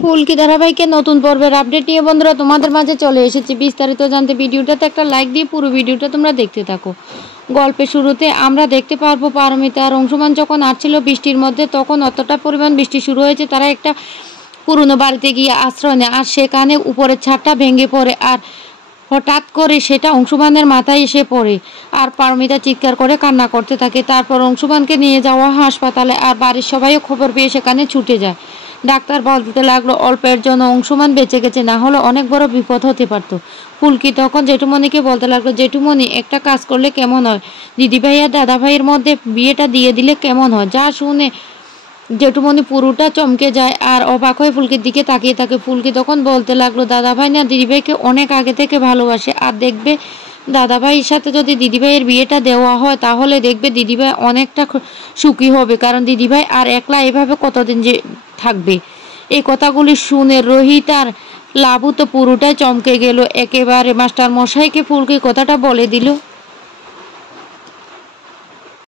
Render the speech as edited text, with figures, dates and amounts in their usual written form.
ফুলকি ধারাবাহিকের নতুন পর্বের আপডেট নিয়ে বন্ধুরা তোমাদের মাঝে চলে এসেছি। বিস্তারিত জানতে ভিডিওটাতে একটা লাইক দিয়ে পুরো ভিডিওটা তোমরা দেখতে থাকো। গল্পের শুরুতে আমরা দেখতে পারবো পারমিতা আর অংশুমান যখন আসছিল বৃষ্টির মধ্যে, তখন অতটা পরিমাণ বৃষ্টি শুরু হয়েছে, তারা একটা পুরনো বাড়িতে গিয়ে আশ্রয় নেয়। আর সেখানে উপরের ছাদটা ভেঙে পড়ে আর হঠাৎ করে সেটা অংশুমানের মাথায় এসে পড়ে আর পারমিতা চিৎকার করে কান্না করতে থাকে। তারপর অংশুমানকে নিয়ে যাওয়া হাসপাতালে আর বাড়ির সবাইও খবর পেয়ে সেখানে ছুটে যায়। ডাক্তার বলতে লাগলো অল্পের জন্য অংশুমান বেঁচে গেছে, না হলে অনেক বড় বিপদ হতে পারতো। ফুলকি তখন জেঠুমণিকে বলতে লাগলো, জেঠুমণি একটা কাজ করলে কেমন হয়, দিদিভাই আর দাদাভাইয়ের মধ্যে বিয়েটা দিয়ে দিলে কেমন হয়। যা শুনে জেঠুমণি পুরোটা চমকে যায় আর অবাক হয়ে ফুলকির দিকে তাকিয়ে থাকে। ফুলকি তখন বলতে লাগলো, দাদাভাই না দিদিভাইকে অনেক আগে থেকে ভালোবাসে, আর দেখবে দাদাভাইয়ের সাথে যদি দিদিভাইয়ের বিয়েটা দেওয়া হয় তাহলে দেখবে দিদিভাই অনেকটা সুখী হবে, কারণ দিদিভাই আর একলা এভাবে কতদিন যে থাকবে। এই কথাগুলি শুনে রোহিত আর লাবু তো পুরোটাই চমকে গেল। একেবারে মাস্টার মশাইকে ফুলকি কথাটা বলে দিল।